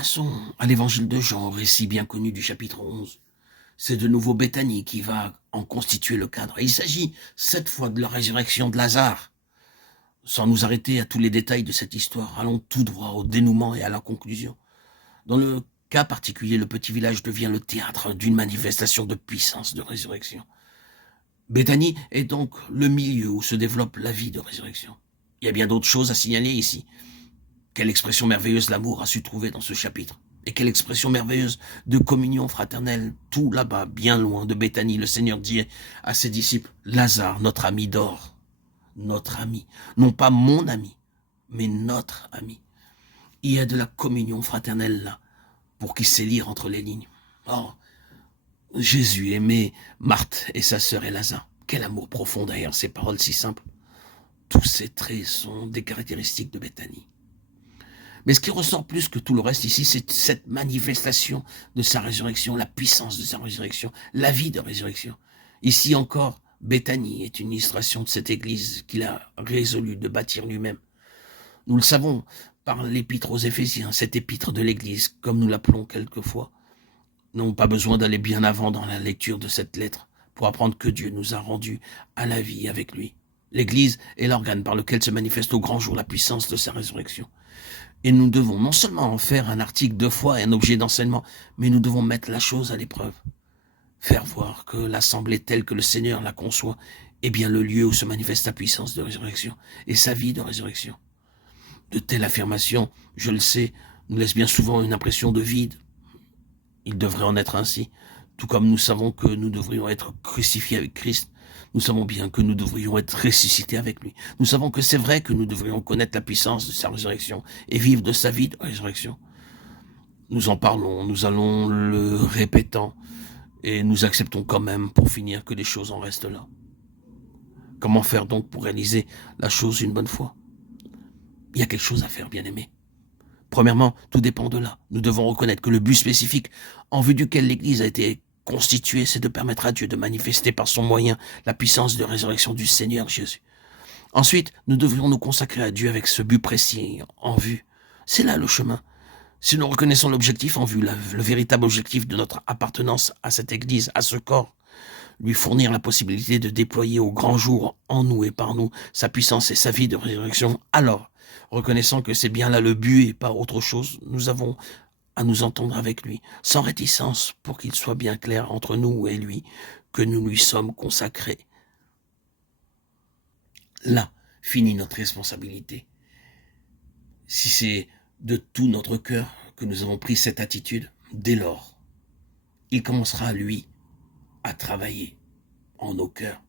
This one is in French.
Passons à l'évangile de Jean, récit bien connu du chapitre 11. C'est de nouveau Béthanie qui va en constituer le cadre. Et il s'agit cette fois de la résurrection de Lazare. Sans nous arrêter à tous les détails de cette histoire, allons tout droit au dénouement et à la conclusion. Dans le cas particulier, le petit village devient le théâtre d'une manifestation de puissance de résurrection. Béthanie est donc le milieu où se développe la vie de résurrection. Il y a bien d'autres choses à signaler ici. Quelle expression merveilleuse l'amour a su trouver dans ce chapitre. Et quelle expression merveilleuse de communion fraternelle. Tout là-bas, bien loin de Béthanie, le Seigneur dit à ses disciples, Lazare, notre ami, dort. Notre ami. Non pas mon ami, mais notre ami. Il y a de la communion fraternelle là, pour qui sait lire entre les lignes. Oh, Jésus aimait Marthe et sa sœur et Lazare. Quel amour profond derrière ces paroles si simples. Tous ces traits sont des caractéristiques de Béthanie. Mais ce qui ressort plus que tout le reste ici, c'est cette manifestation de sa résurrection, la puissance de sa résurrection, la vie de résurrection. Ici encore, Béthanie est une illustration de cette église qu'il a résolu de bâtir lui-même. Nous le savons par l'épître aux Éphésiens, cette épître de l'église, comme nous l'appelons quelquefois. Nous n'avons pas besoin d'aller bien avant dans la lecture de cette lettre pour apprendre que Dieu nous a rendus à la vie avec lui. L'église est l'organe par lequel se manifeste au grand jour la puissance de sa résurrection. Et nous devons non seulement en faire un article de foi et un objet d'enseignement, mais nous devons mettre la chose à l'épreuve. Faire voir que l'assemblée telle que le Seigneur la conçoit est bien le lieu où se manifeste la puissance de résurrection et sa vie de résurrection. De telles affirmations, je le sais, nous laissent bien souvent une impression de vide. Il devrait en être ainsi, tout comme nous savons que nous devrions être crucifiés avec Christ. Nous savons bien que nous devrions être ressuscités avec lui. Nous savons que c'est vrai que nous devrions connaître la puissance de sa résurrection et vivre de sa vie de résurrection. Nous en parlons, nous allons le répétant et nous acceptons quand même pour finir que les choses en restent là. Comment faire donc pour réaliser la chose une bonne fois? Il y a quelque chose à faire, bien-aimé. Premièrement, tout dépend de là. Nous devons reconnaître que le but spécifique en vue duquel l'Église a été constituée, c'est de permettre à Dieu de manifester par son moyen la puissance de résurrection du Seigneur Jésus. Ensuite, nous devrions nous consacrer à Dieu avec ce but précis en vue. C'est là le chemin. Si nous reconnaissons l'objectif en vue, le véritable objectif de notre appartenance à cette Église, à ce corps, lui fournir la possibilité de déployer au grand jour en nous et par nous sa puissance et sa vie de résurrection, alors, reconnaissant que c'est bien là le but et pas autre chose, nous avons à nous entendre avec lui, sans réticence, pour qu'il soit bien clair entre nous et lui que nous lui sommes consacrés. Là finit notre responsabilité. Si c'est de tout notre cœur que nous avons pris cette attitude, dès lors, il commencera, lui, à travailler en nos cœurs.